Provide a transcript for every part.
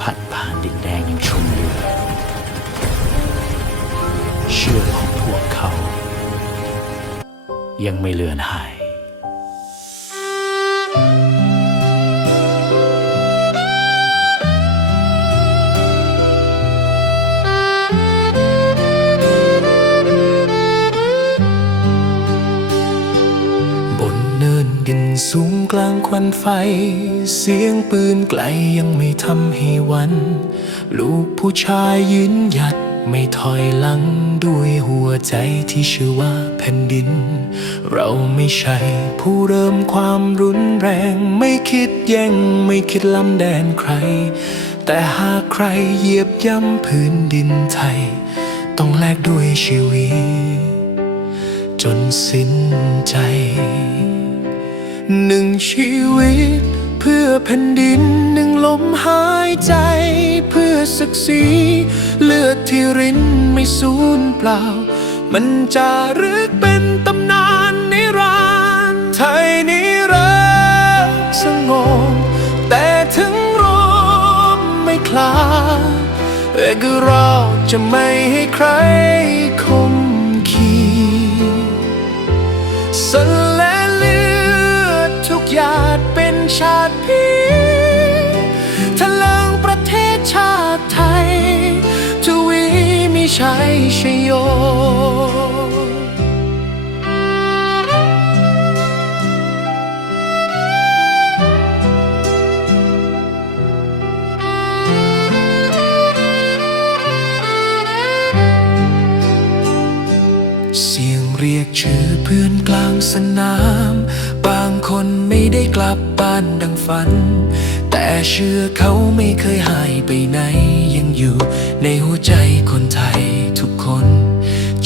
ผัดผ่านดินแดงยังชุมอยู่เชื่อของพวกเขา ยังไม่เลือนหาย ดินสูงกลางควันไฟ เสียงปืนไกลยังไม่ทำให้วัน ลูกผู้ชายยืนหยัดไม่ถอยหลังด้วยหัวใจที่ชื่อว่าแผ่นดิน เราไม่ใช่ผู้เริ่มความรุนแรง ไม่คิดแย่งไม่คิดล้ำแดนใคร แต่หากใครเหยียบย่ำพื้นดินไทย ต้องแลกด้วยชีวิต จนสิ้นใจ หนึ่งชีวิต เพื่อแผ่นดินหนึ่งลมหายใจ เพื่อศักดิ์ศรีเลือดที่รินไม่สูญเปล่า มันจะรึกเป็นตำนานนิรันดร์ไทยนิรักสงบแต่ถึงรบไม่คลาดแต่ก็เราจะไม่ให้ใครคมขีส ชาติพีทะลังประเทศชาติไทยทวีมีชัยชโย เสียงเรียกชื่อเพื่อนกลางสนาม บางคนไม่ได้กลับบ้านดังฝัน แต่เชื่อเขาไม่เคยหายไปไหน ยังอยู่ในหัวใจคนไทยทุกคน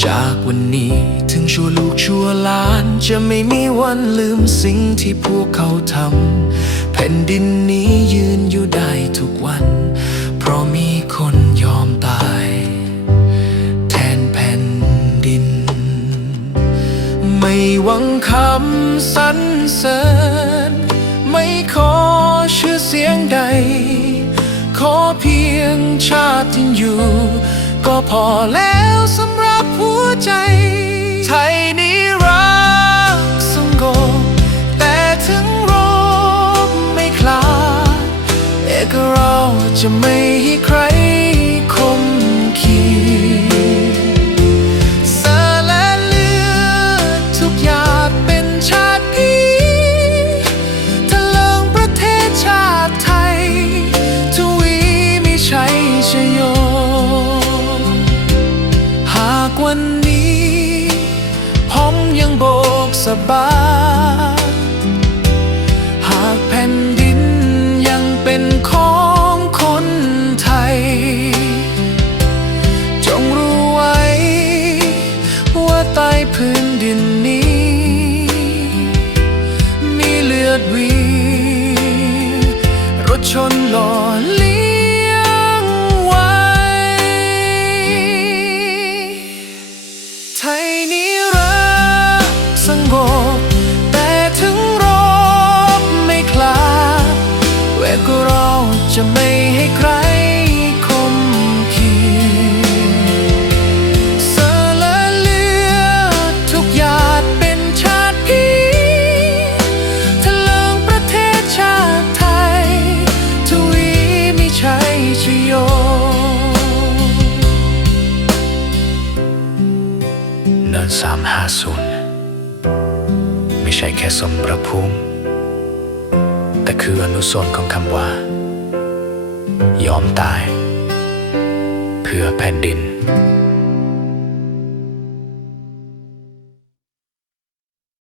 จากวันนี้ถึงชั่วลูกชั่วหลาน จะไม่มีวันลืมสิ่งที่พวกเขาทำ แผ่นดินนี้ยืนอยู่ได้ทุกวัน เพราะมีคน งคำสรรเสริญ ไม่ขอชื่อเสียงใด ขอเพียงชาติที่อยู่ ก็พอแล้วสำหรับหัวใจ ไทยนี้รักสงบแต่ถึงรบไม่คลาดเอกเราจะไม่ให้ใคร ก 50 ไม่ใช่แค่สมประภูมิ แต่คืออนุสนของคำว่า ยอมตาย เพื่อแผ่นดิน